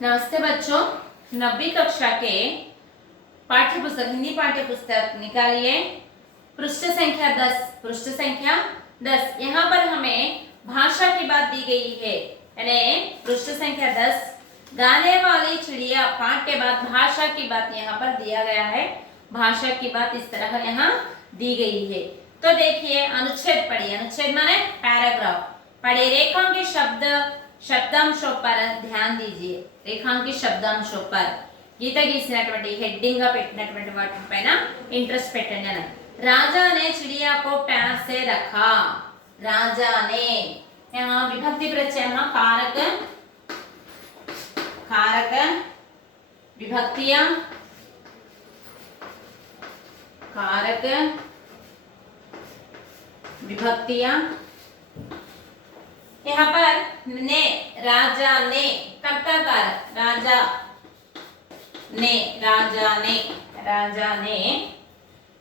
नमस्ते बच्चों, 9वीं कक्षा के पाठ्य पुस्तक हिंदी पाठ्य पुस्तक निकालिए। पृष्ठ संख्या 10। पृष्ठ संख्या 10। यहाँ पर हमें भाषा की बात दी गई है, यानी पृष्ठ संख्या 10 गाने वाली चिड़िया पाठ के बाद भाषा की बात यहाँ पर दिया गया है। भाषा की बात इस तरह यहाँ दी गई है। तो देखिए, अनुच्छेद पढ़िए। अनुच्छेद माने पैराग्राफ पढ़िए। रेखांकित शब्द शब्दांशों पर ध्यान दीजिए। रेखांकित शब्दांशों पर गीत गीसिనటువంటి हेडिंग గా పెట్టినటువంటి వాటిపైన ఇంట్రెస్ట్ పెట్టండి అని। राजा ने चिड़िया को प्यार से रखा। राजा ने, यहाँ विभक्ति प्रत्यय कारक कारक विभक्तियां कारक विभक्तियां यहाँ पर ने, राजा ने कर्ता कारक, राजा ने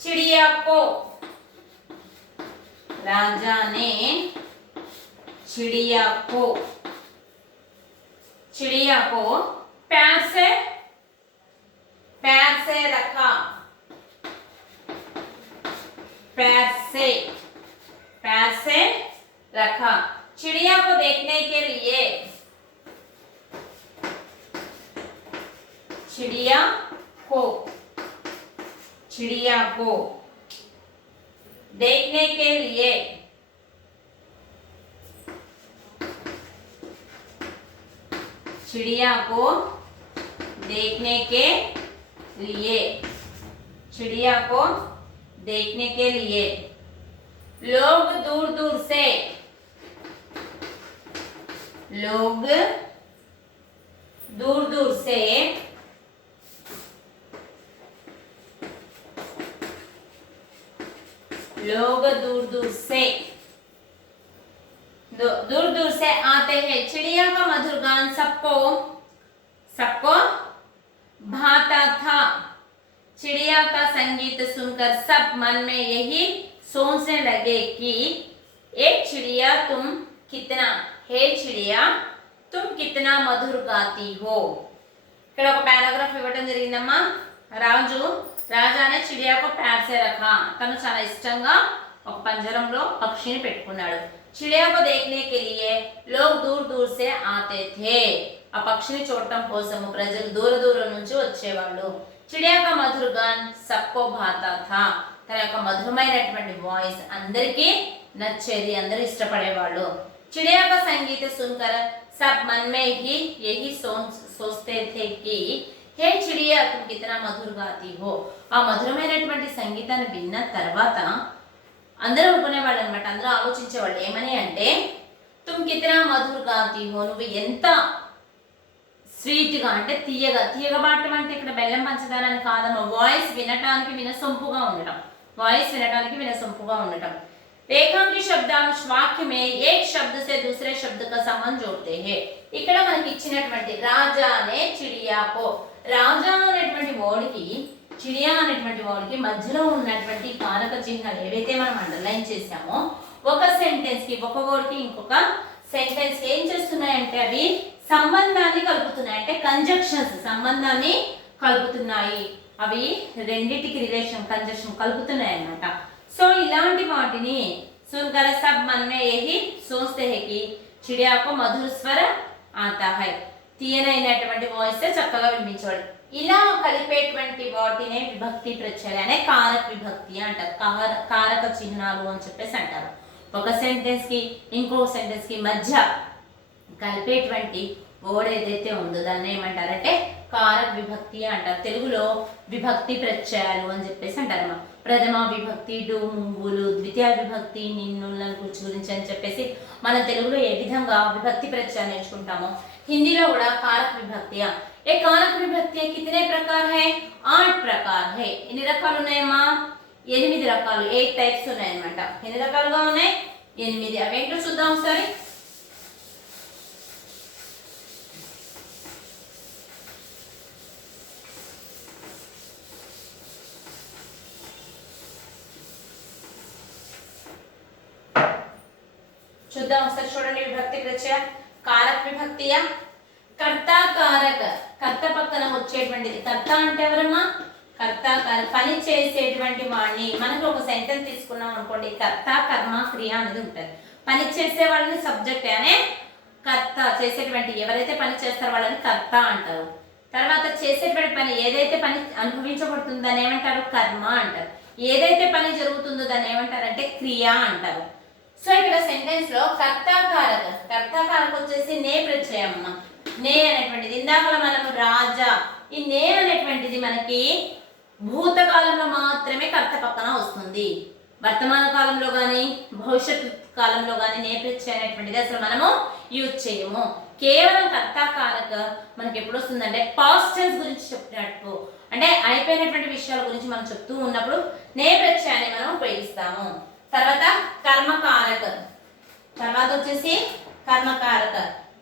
चिड़िया को, राजा ने चिड़िया को प्यार से रखा। प्यार से रखा। चिड़िया को देखने के लिए, चिड़िया को देखने के लिए चिड़िया को देखने के लिए चिड़िया को देखने के लिए लोग दूर दूर से लोग दूर दूर से आते हैं। चिड़िया का मधुर गान सबको भाता था। चिड़िया का संगीत सुनकर सब मन में यही सोचने लगे कि एक चिड़िया तुम कितना, हे चिड़िया तुम कितना मधुर गाती हो। ఇక్కడ ఒక పారాగ్రాఫ్ ఇవ్వడం జరిగిందమ్మా। రాజానే చిడియా को प्यार से रखा। తను చాలా ఇష్టంగా ఒక పంజరంలో పక్షిని పెట్టుకున్నాడు। चिड़िया को देखने के लिए लोग दूर दूर से आते थे। ఆ పక్షిని చూడటం కోసం ప్రజలు దూర దూరం నుంచి వచ్చేవాళ్ళు। चिड़िया का मधुर गान सबको भाता था। తన యొక్క మధురమైనటువంటి వాయిస్ అందరికీ నచ్చేది, అందరూ ఇష్టపడేవాళ్ళు। चिड़िया का संगीत सुनकर सब मन में ही यही सोचते थे कि हे चिड़िया तुम कितना मधुर गाती हो। ఆ మధురమైనటువంటి సంగీతాన్ని విన్న తర్వాత అందరూ అనుకునేవాళ్ళు అనమాట, అందరూ ఆలోచించేవాళ్ళు ఏమని అంటే తుమ్ కితనా మధుర్ గాతి హో, నువ్వు ఎంత స్వీట్గా అంటే తీయగా పాడటం అంటే ఇక్కడ బెల్లం పంచదార అని కాదమ్మా, వాయిస్ వినటానికి వినసొంపుగా ఉండటం। रेखांकित शब्दांश वाक्य में एक शब्द से दूसरे शब्द का संबंध जोड़ते हैं। ఇక్కడ మనకి ఇచ్చినటువంటి రాజా ने चिड़िया को, రాజా అనేటువంటి వర్డ్కి చిడియా అనేటువంటి వర్డ్కి మధ్యలో ఉన్నటువంటి కారక చిహ్నాలు ఏవైతే మనం అండర్లైన్ చేసామో ఒక సెంటెన్స్ కి, ఒక వర్డ్కి ఇంకొక సెంటెన్స్ కి ఏం చేస్తున్నాయంటే అవి సంబంధాన్ని కలుపుతున్నాయి, అంటే కంజంక్షన్స్ సంబంధాన్ని కలుపుతున్నాయి। అవి రెండిటికి రిలేషన్ కంజంక్షన్ కలుపుతున్నాయి అన్నమాట। సో ఇలాంటి వాటిని सुनकर सब मन में यही सोचते हैं कि चिड़िया को मधुर स्वर आता है। తీయనైనటువంటి వాయిస్ చక్కగా వినిపించేవాడు। ఇలా కలిపేటువంటి వాటినే విభక్తి ప్రత్యయాలు అనే కారక విభక్తి అంటారు, కారక చిహ్నాలు అని చెప్పేసి అంటారు। ఒక సెంటెన్స్ కి ఇంకో సెంటెన్స్ కి మధ్య కలిపేటువంటి వర్డ్ ఏదైతే ఉందో దాన్ని ఏమంటారంటే కారక విభక్తి అంటారు। తెలుగులో విభక్తి ప్రత్యయాలు అని చెప్పేసి అంటారమ్మా। ప్రథమ విభక్తి డు ముంగులు, ద్వితీయ విభక్తి నిన్నులను గురించి అని చెప్పేసి మన తెలుగులో ఏ విధంగా విభక్తి ప్రత్యయాలు నేర్చుకుంటామో हिंदीలో కూడా कारक विभक्ति। ये कारक विभक्ति कितने प्रकार है? 8 प्रकार है। ఎన్ని రకాలు ఉన్నాయమ్మా? 8 రకాలు, 8 టైప్స్ ఉన్నాయన్నమాట। ఎన్ని రకాలుగా ఉన్నాయి? 8। అవేంటో చూద్దాం ఒకసారి। చూద్దాం ఒకసారి చూడండి విభక్తి ప్రత్యయ कारक विभक्तिया कर्ता कारक కర్త పక్కన వచ్చేటువంటిది, కర్త అంటే ఎవరమ్మా? కర్త పని చేసేటువంటి వాడిని. మనకు ఒక సెంటెన్స్ తీసుకున్నాం అనుకోండి, కర్త కర్మ క్రియ అనేది ఉంటుంది. పని చేసే వాళ్ళని సబ్జెక్ట్ అనే కర్త, చేసేటువంటి ఎవరైతే పని చేస్తారో వాళ్ళని కర్త అంటారు. తర్వాత చేసేటువంటి పని ఏదైతే పని అనుభవించబడుతుందో దాన్ని ఏమంటారు? కర్మ అంటారు. ఏదైతే పని జరుగుతుందో దాన్ని ఏమంటారంటే క్రియ అంటారు. సో ఇక్కడ సెంటెన్స్ లో కర్తాకారక, కర్తాకారక వచ్చేసి నే ప్రత్యయం. నే అనేటువంటిది ఇందాక మనం రాజా, ఈ నే అనేటువంటిది మనకి భూతకాలంలో మాత్రమే కర్త పక్కన వస్తుంది. వర్తమాన కాలంలో కానీ భవిష్యత్తు కాలంలో కానీ నే ప్రత్యయం అనేటువంటిది అసలు మనము యూజ్ చేయము. కేవలం కర్తాకారక మనకి ఎప్పుడు వస్తుందంటే పాస్ట్ టెన్స్ గురించి చెప్పినట్టు, అంటే అయిపోయినటువంటి విషయాల గురించి మనం చెప్తూ ఉన్నప్పుడు నే ప్రత్యయాన్ని మనం ఉపయోగిస్తాము. తర్వాత కర్మకారక, తర్వాత వచ్చేసి కర్మకారక,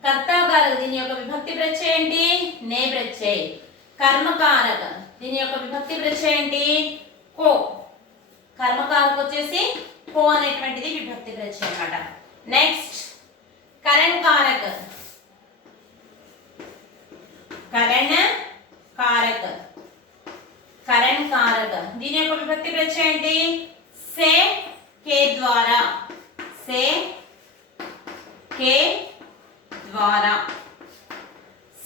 కర్తాకారక దీని యొక్క విభక్తి ప్రత్యయం ఏంటి? నే ప్రత్యయం. కర్మకారక దీని యొక్క విభక్తి ప్రత్యయం ఏంటి? కో. కర్మకారక వచ్చేసి కో అనేటువంటిది విభక్తి ప్రత్యయం అన్నమాట. నెక్స్ట్ కరణకారక, కరణ కారక, కరణ్ కారక దీని యొక్క విభక్తి ప్రత్యయం ఏంటి? సే కే ద్వారా, సే కే ద్వారా,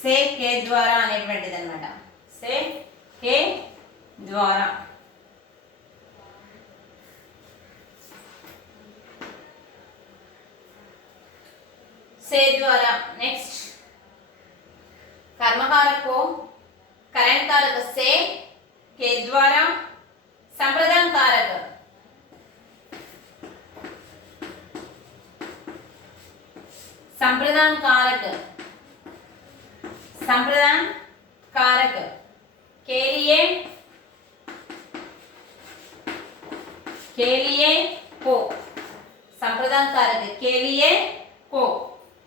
సే కే ద్వారా అనేటువంటిది అన్నమాట. సే కే ద్వారా. సే ద్వారా. నెక్స్ట్ कर्मकारक को, करण कारक से के द्वारा, संप्रदान कारक, संप्रदान कारक, संप्रदान कारक के लिए को, संप्रदान कारक के लिए को,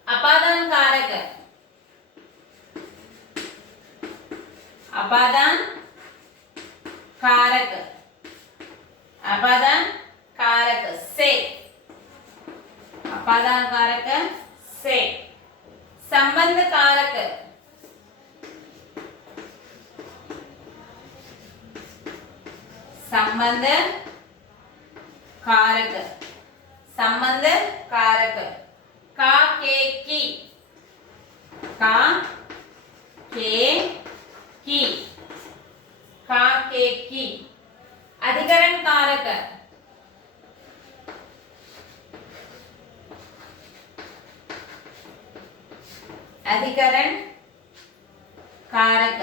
अपादान कारक, अपादान कारक, अपादान कारक से, अपादान कारक से, संबंध कारक, संबंध कारक, संबंध कारक, का के की, का के की, का के की, अधिकरण कारक, अधिकरण कारक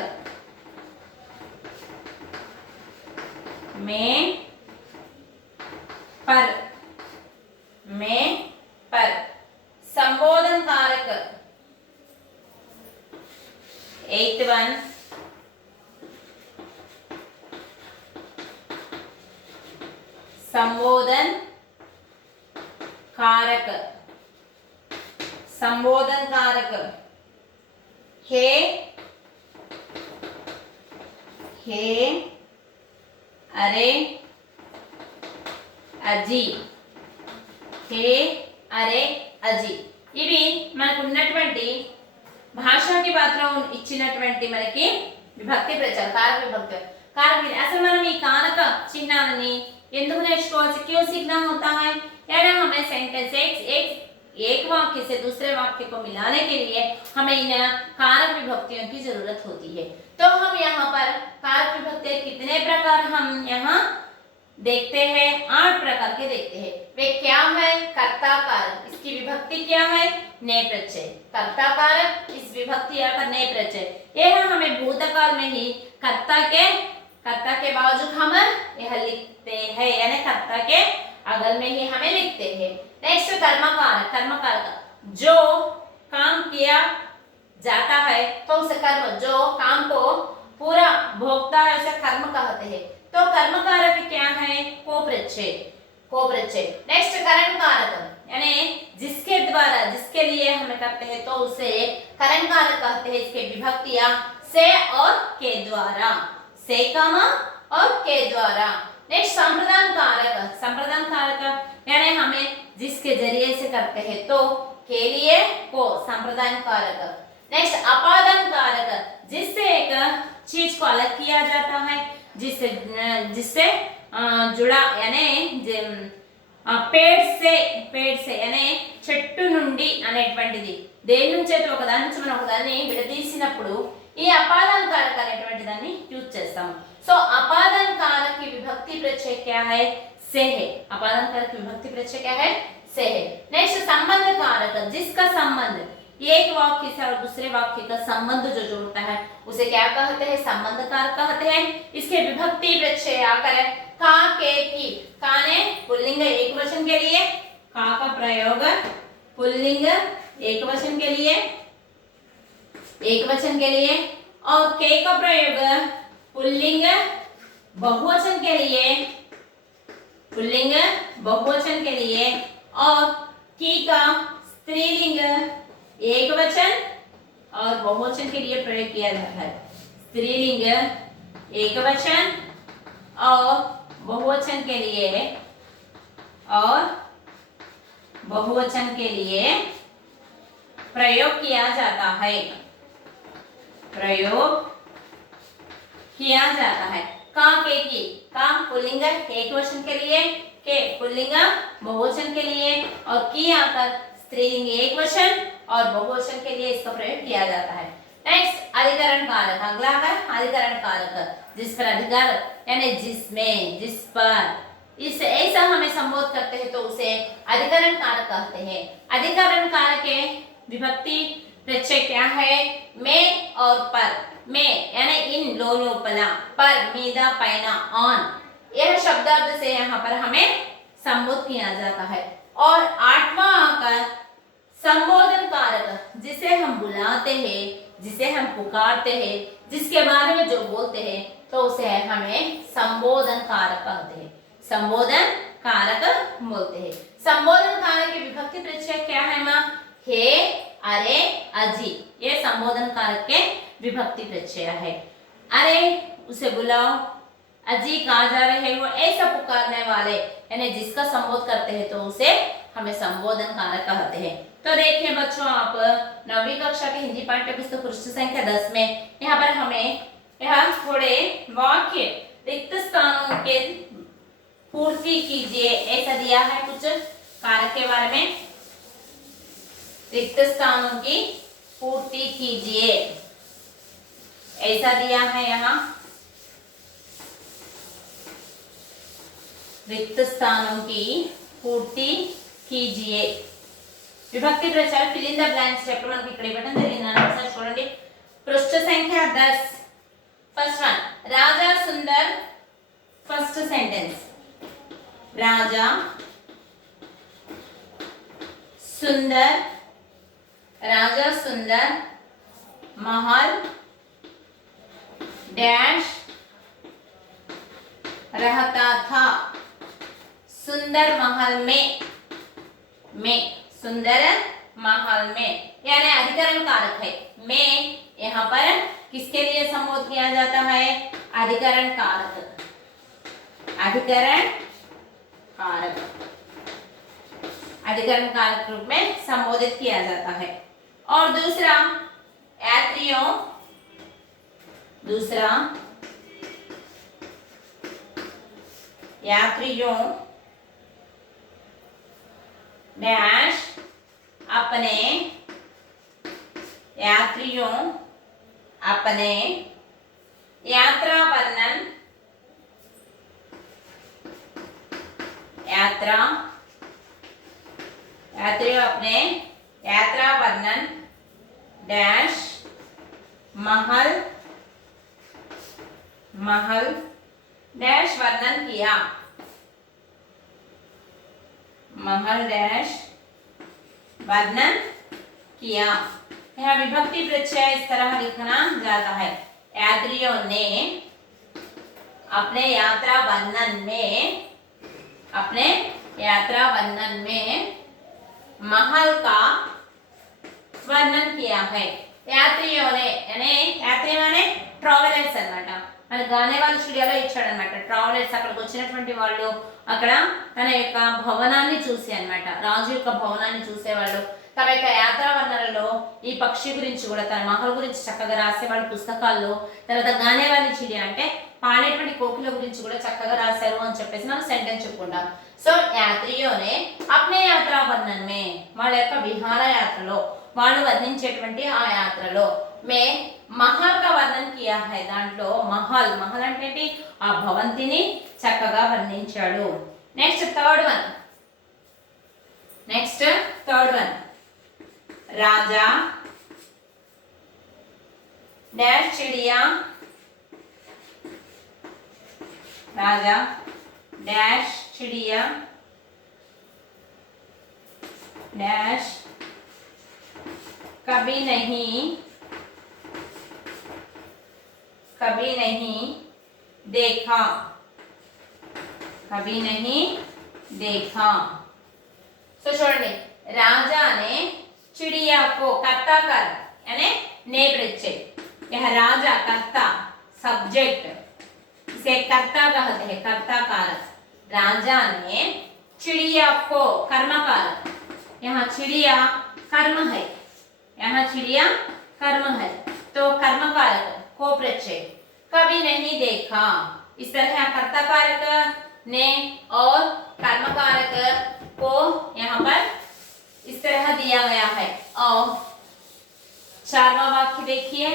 में पर, में पर, संबोधन कारक, 8th one, संबोधन कारक, संबोधन कारक हे, हे, अरे, अजी, हे, अरे, अजी ఇవి మనకు ఉన్నటువంటి భాషాకి పాత్ర ఇచ్చినటువంటి మనకి విభక్తి ప్రత్యయం, కారక విభక్తి. కారక అసలు మనం ఈ కారక చిహ్నాలని ఎందుకు నేర్చుకోవాల్సి? क्यों सीखना होता है? यानी हमें सेंटेंस एक वाक्य से दूसरे वाक्य को मिलाने के लिए हमें इन कारक विभक्तियों की जरूरत होती है. तो हम यहाँ पर कारक विभक्ति कितने प्रकार हम यहाँ देखते हैं? 8 प्रकार के देखते हैं. वे क्या है? कर्ता कारक, इसकी विभक्ति क्या है? ने प्रत्यय. कर्ता कारक, इस विभक्ति या कर ने प्रत्यय. यह हमें भूतकाल में ही कर्ता के बावजूद हम यह लिखते हैं, यानी कर्ता के अगल में ही हमें लिखते हैं. नेक्स्ट कर्मकारक, कर्मकारक जो काम किया जाता है तो उसे कर्म, जो काम को पूरा भोगता है उसे कर्म कहते हैं. तो कर्मकारक क्या है? को प्रत्यय, को प्रत्यय. नेक्स्ट करण कारक यानी जिसके द्वारा, जिसके लिए हमें करते हैं तो उसे करण कारक कहते हैं. इसके विभक्तियां से और के द्वारा, से कामा और के द्वारा. नेक्स्ट संप्रदान कारक, संप्रदान कारक यानी हमें जिसके जरिए से करते हैं तो के लिए को, संप्रदान कारक. नेक्स्ट अपादान कारक जिससे अलग किया जाता है, जिससे जिससे जुड़ा यानी పేడ్ సే అనే చెట్టు నుండి అనేటువంటిది దేని నుంచి అయితే ఒకదాని నుంచి మనం ఒకదాన్ని విడదీసినప్పుడు ఈ అపాదాన कारक అనేటువంటి దాన్ని యూజ్ చేస్తాం. సో అపాదాన कारक की विभक्ति प्रत्यय क्या है? से है. अपादान कारक की विभक्ति प्रत्यय क्या है? से है. नेक्स्ट संबंध कारक, जिसका संबंध एक वाक्य से और दूसरे वाक्य का संबंध जो जोड़ता है उसे क्या कहते हैं? संबंध कारक कहते हैं. इसके विभक्ति प्रत्यय आकर का के की, का ने पुल्लिंग एक वचन के लिए, का का प्रयोग पुल्लिंग एक वचन के लिए, एक वचन के लिए, और के का प्रयोग पुल्लिंग बहुवचन के लिए, पुल्लिंग बहुवचन के लिए, और की का स्त्रीलिंग एक वचन और बहुवचन के लिए प्रयोग किया जाता है. स्त्रीलिंग एक वचन और बहुवचन के लिए, और बहुवचन के लिए प्रयोग किया जाता है, प्रयोग किया जाता है. का के की, का पुल्लिंग एक वचन के लिए, के पुल्लिंग बहुवचन के लिए, और की आकर स्त्रीलिंग एक वचन और बहुवचन के लिए इसका प्रयोग किया जाता है. नेक्स्ट अधिकरण कारक, अगला है अधिकरण कारक, जिस पर अधिकार यानी जिसमें, जिस पर, इस ऐसा हमें संबोध करते हैं तो उसे अधिकरण कारक कहते हैं. अधिकरण कारक के विभक्ति प्रत्यय क्या है? में और पर. में यानी इन लोलोपल, पर मीदा पैना ऑन, यह शब्दार्थ से यहाँ पर हमें संबोध किया जाता है. और आठवां आकर संबोधन कारक, जिसे हम बुलाते हैं, जिसे हम पुकारते हैं, जिसके बारे में जो बोलते हैं तो उसे हमें संबोधन कारक कहते हैं. संबोधन कारक बोलते हैं. संबोधन कारक की विभक्ति प्रत्यय क्या है माँ? हे, अरे, अजी, ये संबोधन कारक के विभक्ति प्रत्यय है. अरे उसे बुलाओ, अजी कहाँ जा रहे हो, ऐसा पुकारने वाले यानी जिसका संबोध करते हैं तो उसे हमें संबोधन कारक कहते हैं. तो देखिए बच्चों, आप 9वीं कक्षा की हिंदी पाठ्य पुस्तक पृष्ठ संख्या 10 में यहाँ पर हमें यहाँ थोड़े वाक्य रिक्त स्थानों के पूर्ति कीजिए ऐसा दिया है. कुछ कारक के बारे में, रिक्त स्थानों की पूर्ति कीजिए ऐसा दिया है. यहाँ रिक्त स्थानों की पूर्ति कीजिए. विभक्ति प्रचार फिल इन द ब्लैंक्स చెప్పడం మనకి ఇక్కడ ఇవ్వడం జరిగింది. ఆన్సర్ చూడండి. పృష్ఠ సంఖ్య 10. ఫస్ట్ వన్ రాజా సుందర్. ఫస్ట్ సెంటెన్స్ రాజా సుందర్, राजा सुंदर महल डैश रहता था. सुंदर महल में सुंदर महल में यानी अधिकरण कारक है. में यहाँ पर किसके लिए संबोध किया जाता है? अधिकरण कारक, अधिकरण कारक, अधिकरण कारक रूप में संबोधित किया जाता है. और दूसरा यात्रियों, दूसरा यात्रियों डैश अपने, यात्रियों अपने यात्रा वर्णन, यात्रा, यात्रियों अपने यात्रा वर्णन डैश महल, महल डैश वर्णन किया. महल डैश वर्णन किया. यहाँ विभक्ति प्रत्यय इस तरह लिखना जाता है. यात्रियों ने अपने यात्रा वर्णन में, अपने यात्रा वर्णन में महल का वर्णन किया है. यात्रियों ने यानी यात्री माने ट्रावेलर्स అన్నమాట. మన గానే వాళ్ళ స్టూడియోలో ఇచ్చాడు అన్నమాట. ట్రావెలర్స్ అక్కడికి వచ్చినటువంటి వాళ్ళు అక్కడ తన యొక్క భవనాన్ని చూసి అన్నమాట, రాజు యొక్క భవనాన్ని చూసేవాళ్ళు తమ యొక్క యాత్రా వర్ణనలో ఈ పక్షి గురించి కూడా తన మహల్ గురించి చక్కగా రాసేవాళ్ళు పుస్తకాల్లో. తర్వాత గానేవాలి చిడి అంటే పాడేటువంటి కోకిల గురించి కూడా చక్కగా రాశారు అని చెప్పేసి మనం సెంటెన్స్ చెప్పుకుంటాం. సో యాత్రియోనే అప్నే యాత్రా వర్ణన మే వాళ్ళ యొక్క విహార యాత్రలో వాళ్ళు వర్ణించేటువంటి ఆ యాత్రలో మే మహల్ కా వర్ణన కియా హై దాంట్లో మహల్ మహల్ అంటే ఏంటి ఆ భవంతిని చక్కగా వర్ణించాడు. నెక్స్ట్ థర్డ్ వన్ राजा डैश चिड़िया राजा डैश चिड़िया डैश कभी नहीं देखा సో చూడండి राजा ने चिड़िया को कर्ता कर यानी नेम रिचेड यह राजा कर्ता सब्जेक्ट इसे कर्ता कहते हैं कर्ता कारक. राजा ने चिड़िया को कर्म कारक यहाँ चिड़िया कर्म है तो कर्म कारक को प्रत्यय कभी नहीं देखा. इस तरह कर्ता कारक ने और कर्म कारक को यहाँ पर इस तरह दिया गया है. और चारवां वाक्य देखिए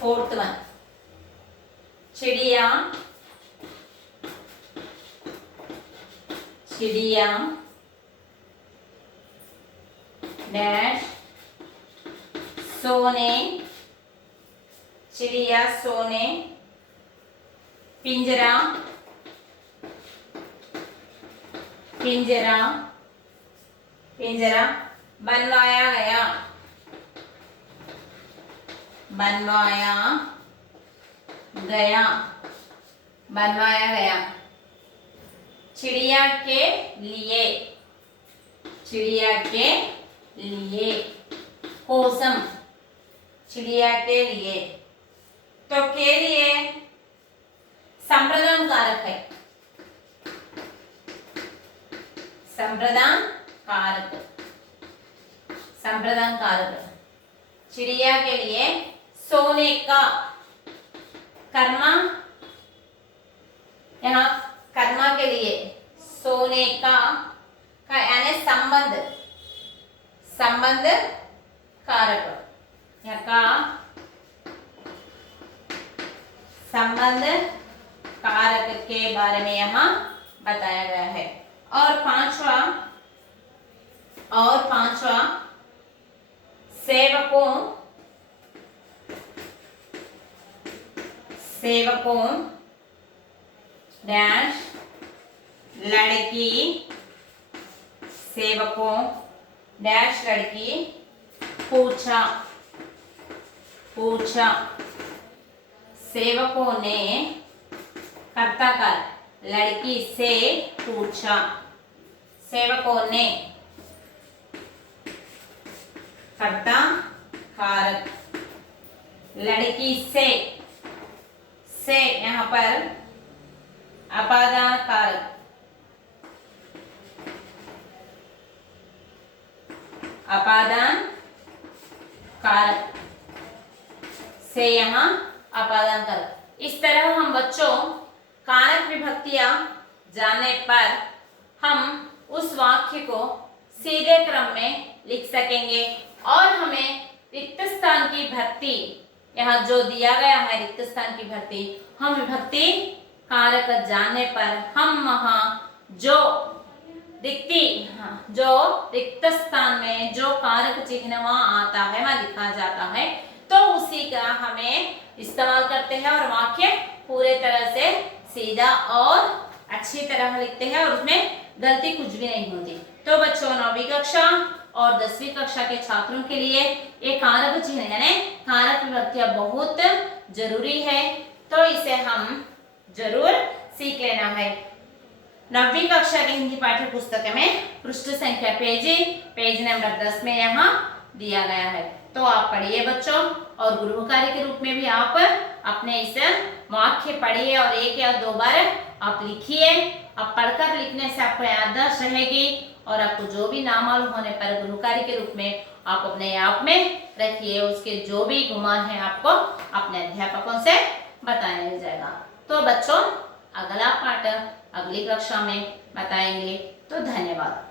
फोर्थ वन चिड़िया डैश सोने पिंजरा बनवाया गया चिड़िया के लिए कोसम चिड़िया के लिए तो के लिए संप्रदान कारक है. संप्रदान कारक चिड़िया के लिए सोने का कर्मा यहाँ कर्मा के लिए सोने का यानी संबंध कारक यहाँ का संबंध कारक के बारे में यहाँ बताया गया है. और पांचवा सेवकों डैश लड़की पूछा सेवकों ने कर्ता कार लड़की से पूछा. सेवकों ने कर्ता कारक लड़की से यहाँ पर अपादान कारक से यहाँ अपादान कारक. इस तरह हम बच्चों कारक विभक्तियां जानने पर हम उस वाक्य को सीधे क्रम में लिख सकेंगे. और हमें रिक्त स्थान की भर्ती यहाँ जो दिया गया है रिक्त स्थान की भर्ती हम विभक्ति कारक जानने पर हम वहाँ जो रिक्त स्थान में जो कारक चिन्ह वहाँ आता है वहाँ लिखा जाता है तो उसी का हमें इस्तेमाल करते हैं और वाक्य पूरे तरह से सीधा और अच्छी तरह लिखते हैं और उसमें गलती कुछ भी नहीं होती. तो बच्चों 9वीं कक्षा और 10वीं कक्षा के छात्रों के लिए ये कारक चिन्ह यानी कारक विभक्तियां बहुत जरूरी है. तो इसे हम जरूर सीख लेना है। 9वीं कक्षा की हिंदी पाठ्य पुस्तक में पृष्ठ संख्या पेज नंबर 10 में यहाँ दिया गया है। तो आप पढ़िए बच्चों, और गृह कार्य के रूप में भी आप अपने इस वाक्य पढ़िए और एक या दो बार आप लिखिए। अब पढ़कर लिखने से आपको याददाश्त रहेगी और आपको जो भी ना मालूम होने पर गृह कार्य के रूप में आप अपने आप में रखिए। उसके जो भी गुमान है आपको अपने अध्यापकों से बताया जाएगा। तो बच्चों, अगला पाठ अगली कक्षा में बताएंगे। तो धन्यवाद।